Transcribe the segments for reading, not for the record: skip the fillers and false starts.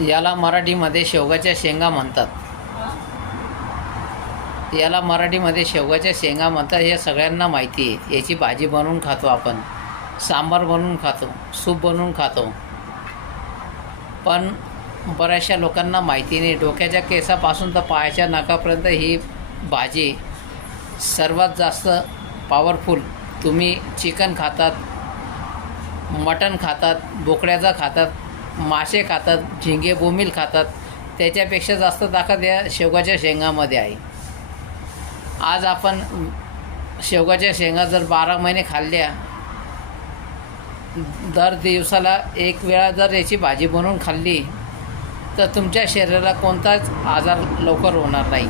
याला मराठीमध्ये शेवगाच्या शेंगा म्हणतात. शेवगाच्या शेंगा म्हणतात हे सगळ्यांना माहिती आहे. याची भाजी बनवून खातो आपण, सांबार बनवून खातो, सूप बनवून खातो. पण बऱ्याचशा लोकांना माहिती नाही. डोक्याच्या केसापासून तर पायाच्या नाकापर्यंत ही भाजी सर्वात जास्त पॉवरफुल. तुम्ही चिकन खातात, मटण खातात, बोकड्याचा खातात, मासे खातात, झिंगे बोंबील खातात, त्याच्यापेक्षा जास्त ताकद या शेवगाच्या शेंगामध्ये आहे. आज आपण शेवगाच्या शेंगा जर 12 महिने खाल्ल्या, दर दिवसाला एक वेळा जर याची भाजी बनवून खाल्ली तर तुमच्या शरीराला कोणताच आजार लवकर होणार नाही.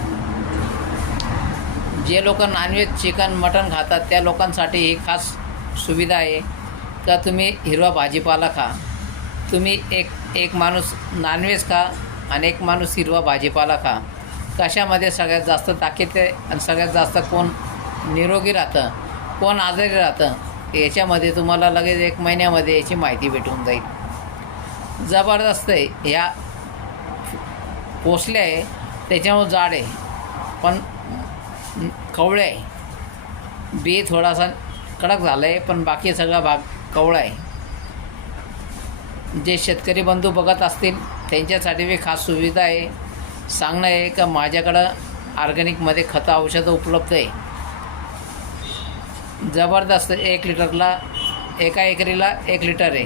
जे लोक नॉनव्हेज चिकन मटण खातात त्या लोकांसाठी ही खास सुविधा आहे का तुम्ही हिरवा भाजीपाला खा. तुम्ही एक माणूस नॉनव्हेज खा आणि एक माणूस हिरवा भाजीपाला खा. कशामध्ये सगळ्यात जास्त ताकद आहे आणि सगळ्यात जास्त कोण निरोगी राहतं, कोण आजारी राहतं, याच्यामध्ये तुम्हाला लगेच 1 महिन्यामध्ये याची माहिती भेटून जाईल. जबरदस्त आहे. ह्या पोचल्या आहे त्याच्यामुळे जाड आहे, पण कवळे आहे. बी थोडासा कडक झाला आहे, पण बाकी सगळा भाग कवळा आहे. जे शेतकरी बंधू बघत असतील त्यांच्यासाठी बी खास सुविधा आहे. सांगणं आहे का माझ्याकडं ऑर्गॅनिकमध्ये खतं औषधं उपलब्ध आहे. जबरदस्त. 1 लिटरला, एका एकरीला 1 लिटर आहे.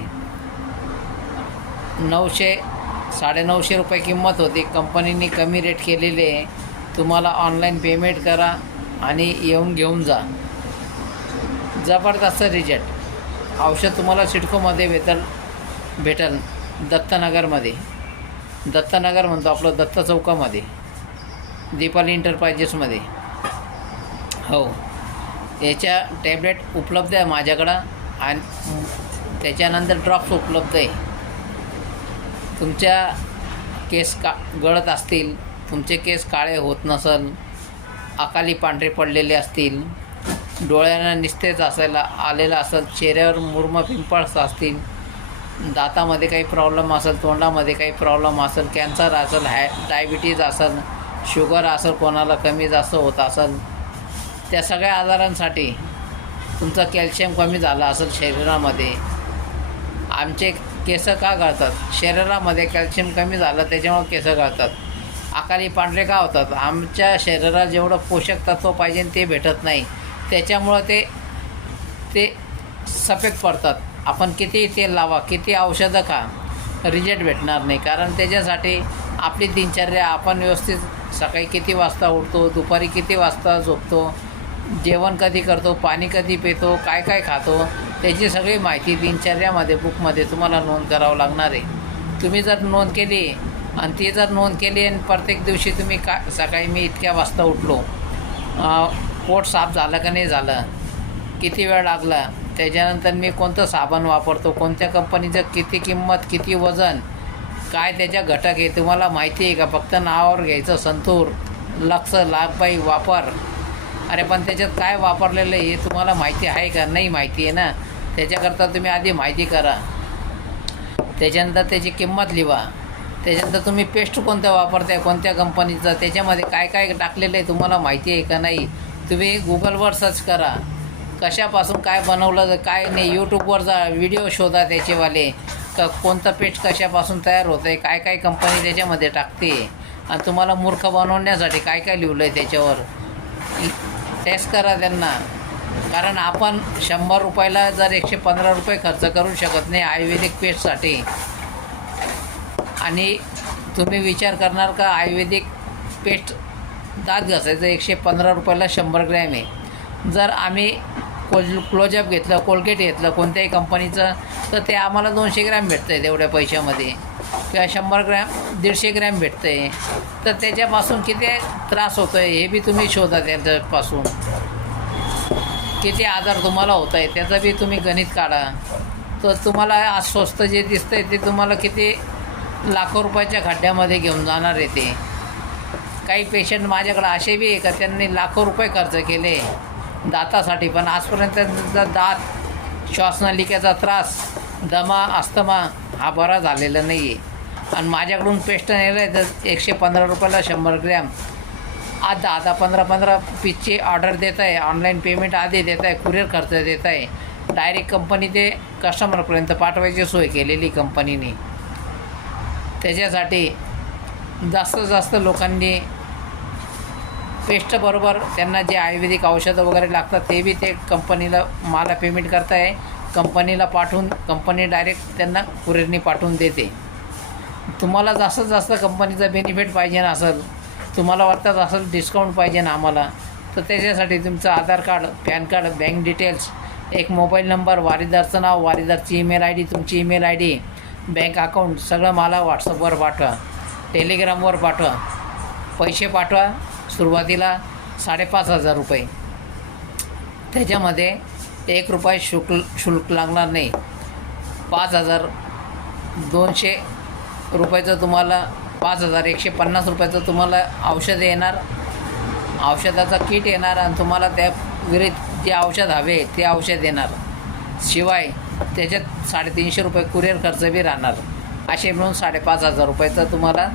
900-950 रुपये किंमत होती. कंपनीने कमी रेट केलेली आहे. तुम्हाला ऑनलाईन पेमेंट करा आणि येऊन घेऊन जा. जबरदस्त रिजल्ट. औषध तुम्हाला सिडकोमध्ये भेटेल दत्तनगर म्हणतो आपलं, दत्त चौकामध्ये, दीपाली इंटरप्राइजेसमध्ये. हो, याच्या टॅबलेट उपलब्ध आहे माझ्याकडं आणि त्याच्यानंतर ड्रॉप्स उपलब्ध आहे. तुमच्या केस गळत असतील, तुमचे केस काळे होत नसेल, अकाली पांढरे पडलेले असतील, डोळ्यांना निस्तेज आलेला असेल, चेहऱ्यावर मुरम पिंपल्स असतील, दातामध्ये काही प्रॉब्लेम असेल, तोंडामध्ये काही प्रॉब्लेम असेल, कॅन्सर असेल, डायबिटीज असेल, शुगर असेल, कोणाला कमी जास्त होत असेल, त्या सगळ्या आजारांसाठी, तुमचं कॅल्शियम कमी झालं असेल शरीरामध्ये. आमचे केस का गळतात? शरीरामध्ये कॅल्शियम कमी झालं त्याच्यामुळे केस गळतात. अकाली पांढरे का होतात? आमच्या शरीराला जेवढं पोषक तत्व पाहिजे ते भेटत नाही, त्याच्यामुळं ते सफेद पडतात. आपण किती तेल लावा, किती औषधं खा, रिजल्ट भेटणार नाही. कारण त्याच्यासाठी आपली दिनचर्या, आपण व्यवस्थित सकाळी किती वाजता उठतो, दुपारी किती वाजता झोपतो, जेवण कधी करतो, पाणी कधी पितो, काय काय खातो, त्याची सगळी माहिती दिनचर्यामध्ये बुकमध्ये तुम्हाला नोंद करावं लागणार आहे. तुम्ही जर नोंद केली आणि ती जर नोंद केली आणि प्रत्येक दिवशी तुम्ही सकाळी मी इतक्या वाजता उठलो, पोट साफ झालं का नाही झालं, किती वेळ लागला, त्याच्यानंतर मी कोणतं साबण वापरतो, कोणत्या कंपनीचं किती किंमत, किती वजन, काय त्याच्या घटक आहे तुम्हाला माहिती आहे का? फक्त नावावर घ्यायचं संतूर, लक्स, लागबाई, वापर. अरे पण त्याच्यात काय वापरलेलं आहे हे तुम्हाला माहिती आहे का? नाही माहिती आहे ना. त्याच्याकरता तुम्ही आधी माहिती करा, त्याच्यानंतर त्याची किंमत लिहा. त्याच्यानंतर तुम्ही पेस्ट कोणत्या वापरताय, कोणत्या कंपनीचं, त्याच्यामध्ये काय काय टाकलेलं आहे तुम्हाला माहिती आहे का नाही. तुम्ही गुगलवर सर्च करा, कशापासून काय बनवलं काय नाही. यूट्यूबवर जा, व्हिडिओ शोधा त्याचेवाले, कोणतं पेस्ट कशापासून तयार होतं आहे, काय काय कंपनी त्याच्यामध्ये टाकते आणि तुम्हाला मूर्ख बनवण्यासाठी काय काय लिहिलं आहे त्याच्यावर. टेस्ट करा त्यांना. कारण आपण 100 रुपयाला जर 115 रुपये खर्च करू शकत नाही आयुर्वेदिक पेस्टसाठी. आणि तुम्ही विचार करणार का आयुर्वेदिक पेस्ट दात घासायचं 115 रुपयाला 100 ग्रॅम आहे. जर आम्ही क्लोजअप घेतलं, कोलगेट घेतलं कोणत्याही कंपनीचं, तर ते आम्हाला 200 ग्रॅम भेटतं आहे तेवढ्या पैशामध्ये, किंवा 100 ग्रॅम 150 ग्रॅम भेटतं आहे. तर त्याच्यापासून किती त्रास होतो आहे हे बी तुम्ही शोधा. त्याच्यापासून किती आजार तुम्हाला होत आहे त्याचं बी तुम्ही गणित काढा. तर तुम्हाला आज स्वस्त जे दिसतं आहे ते तुम्हाला किती लाखो रुपयाच्या खड्ड्यामध्ये घेऊन जाणार आहे ते. काही पेशंट माझ्याकडे असे बी आहे का त्यांनी लाखो रुपये खर्च केले दातासाठी, पण आजपर्यंत त्यांचा दात, श्वासनलिकेचा त्रास, दमा, अस्थमा हा बरा झालेला नाही आहे. आणि माझ्याकडून पेस्ट नेलं आहे तर 115 रुपयाला 100 ग्रॅम आज 10-15 पीसची ऑर्डर देत आहे. ऑनलाईन पेमेंट आधी देत आहे, कुरिअर खर्च देत आहे. डायरेक्ट कंपनी ते कस्टमरपर्यंत पाठवायची सोय केलेली कंपनीने. त्याच्यासाठी जास्तीत जास्त लोकांनी पेस्टबरोबर त्यांना जे आयुर्वेदिक औषधं वगैरे लागतात ते बी ते कंपनीला मला पेमेंट करत आहे. कंपनीला पाठवून कंपनी डायरेक्ट त्यांना कुरिअरनी पाठवून देते. तुम्हाला जास्तीत जास्त कंपनीचा बेनिफिट पाहिजे असेल, तुम्हाला वाटतं असेल डिस्काउंट पाहिजे ना आम्हाला, तर त्याच्यासाठी तुमचं Aadhaar card, PAN card, bank details, एक मोबाईल नंबर, वारीदारचं नाव, वारीदारची ईमेल आय डी, तुमची email ID, bank account सगळं मला व्हॉट्सअपवर पाठवा, टेलिग्रामवर पाठवा. पैसे पाठवा. सुरुवातीला 5,500 रुपये. त्याच्यामध्ये 1 रुपये शुल्क लागणार नाही. 5,200 रुपयाचं तुम्हाला 5,150 रुपयाचं तुम्हाला औषध येणार, औषधाचा किट येणार आणि तुम्हाला त्या विरुद्ध जे औषध हवे ते औषध येणार. शिवाय त्याच्यात 350 रुपये कुरिअर खर्च बी राहणार. असे मिळून 5,500 रुपयाचा तुम्हाला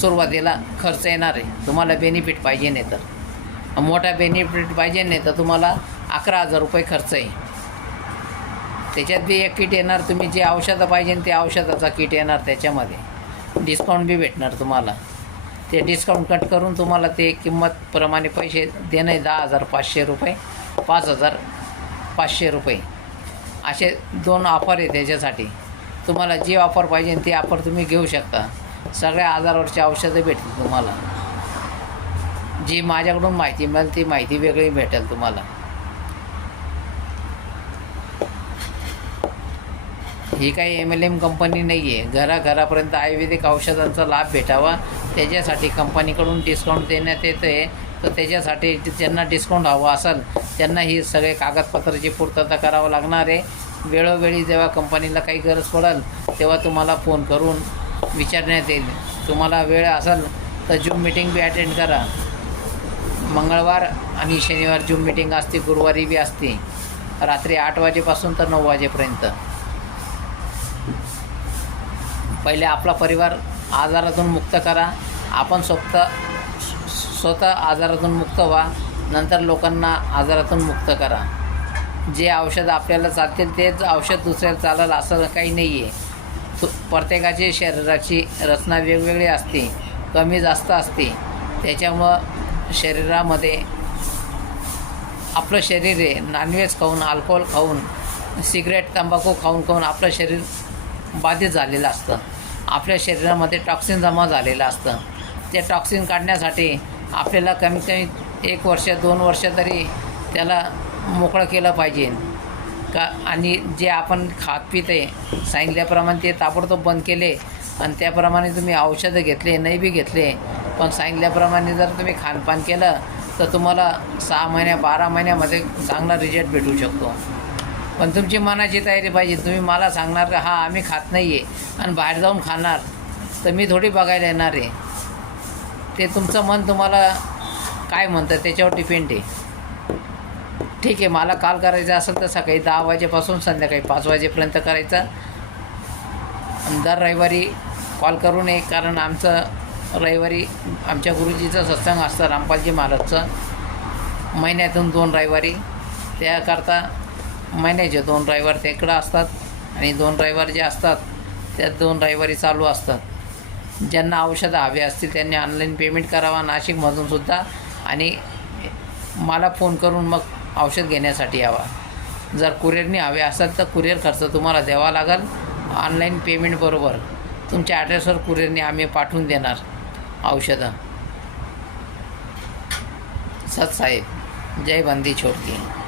सुरुवातीला खर्च येणार आहे. तुम्हाला बेनिफिट पाहिजे नाही तर, मोठा बेनिफिट पाहिजे नाही तर तुम्हाला 11,000 रुपये खर्च आहे. त्याच्यात बी एक किट येणार, तुम्ही जे औषधं पाहिजे ते औषधाचा किट येणार. त्याच्यामध्ये डिस्काउंट बी भेटणार तुम्हाला. ते डिस्काउंट कट करून तुम्हाला ते किंमतप्रमाणे पैसे देणं 10,500 रुपये, 5,500 रुपये असे 2 ऑफर आहे. त्याच्यासाठी तुम्हाला जी ऑफर पाहिजे ती ऑफर तुम्ही घेऊ शकता. सगळ्या आजारावरची औषधं भेटतील तुम्हाला. जी माझ्याकडून माहिती मिळेल ती माहिती वेगळी भेटेल तुम्हाला. ही काही MLM कंपनी नाही आहे. घराघरापर्यंत आयुर्वेदिक औषधांचा लाभ भेटावा त्याच्यासाठी कंपनीकडून डिस्काउंट देण्यात येतं आहे. तर त्याच्यासाठी ज्यांना डिस्काउंट हवं असेल त्यांना ही सगळे कागदपत्राची पूर्तता करावं लागणार आहे. वेळोवेळी जेव्हा कंपनीला काही गरज पडेल तेव्हा तुम्हाला फोन करून विचारण्यात येईल. तुम्हाला वेळ असेल तर जूम मीटिंग बी अटेंड करा. मंगळवार आणि शनिवार जूम मीटिंग असते, गुरुवारी बी असते, रात्री 8 वाजेपासून तर 9 वाजेपर्यंत. पहिले आपला परिवार आजारातून मुक्त करा. आपण स्वतः आजारातून मुक्त व्हा. नंतर लोकांना आजारातून मुक्त करा. जे औषध आपल्याला चालतील तेच औषध दुसऱ्याला चालेल असं काही नाही आहे. प्रत्येकाची शरीराची रचना वेगवेगळी असते, कमी जास्त असते. त्याच्यामुळं शरीरामध्ये आपलं शरीर आहे नॉनव्हेज खाऊन, अल्कोहोल खाऊन, सिगरेट, तंबाखू खाऊन आपलं शरीर बाधित झालेलं असतं. आपल्या शरीरामध्ये टॉक्सिन जमा झालेलं असतं. ते टॉक्सिन काढण्यासाठी आपल्याला कमीत कमी 1 वर्ष 2 वर्ष तरी त्याला मोकळं केलं पाहिजे का. आणि जे आपण खात पिते सांगितल्याप्रमाणे ते ताबडतोब बंद केले आणि त्याप्रमाणे तुम्ही औषधं घेतले नाही बी घेतले, पण सांगितल्याप्रमाणे जर तुम्ही खानपान केलं तर तुम्हाला 6 महिन्या 12 महिन्यामध्ये चांगला रिझल्ट भेटू शकतो. पण तुमची मनाची तयारी पाहिजे. तुम्ही मला सांगणार का हा आम्ही खात नाही आहे आणि बाहेर जाऊन खाणार, तर मी थोडी बघायला येणार आहे. ते तुमचं मन तुम्हाला काय म्हणतं त्याच्यावर डिपेंड आहे. ठीक आहे, मला कॉल करायचा असेल तर सकाळी 10 वाजेपासून संध्याकाळी 5 वाजेपर्यंत करायचा. दर रविवारी कॉल करू नये, कारण आमचं रविवारी आमच्या गुरुजीचं सत्संग असतं रामपालजी महाराजचं, महिन्यातून 2 रविवारी. त्याकरता महिन्याचे 2 रविवार तिकडं असतात आणि 2 रविवार जे असतात त्या 2 रविवारी चालू असतात. ज्यांना औषधं हवे असतील त्यांनी ऑनलाईन पेमेंट करावा नाशिकमधूनसुद्धा आणि मला फोन करून मग औषध घेण्यासाठी यावा. जर कुरिअरने हवे असेल तर कुरिअर खर्च तुम्हाला द्यावा लागेल. ऑनलाईन पेमेंटबरोबर तुमच्या ॲड्रेसवर कुरिअरने आम्ही पाठवून देणार औषधं. सत साहेब, जय बंदी छोडती.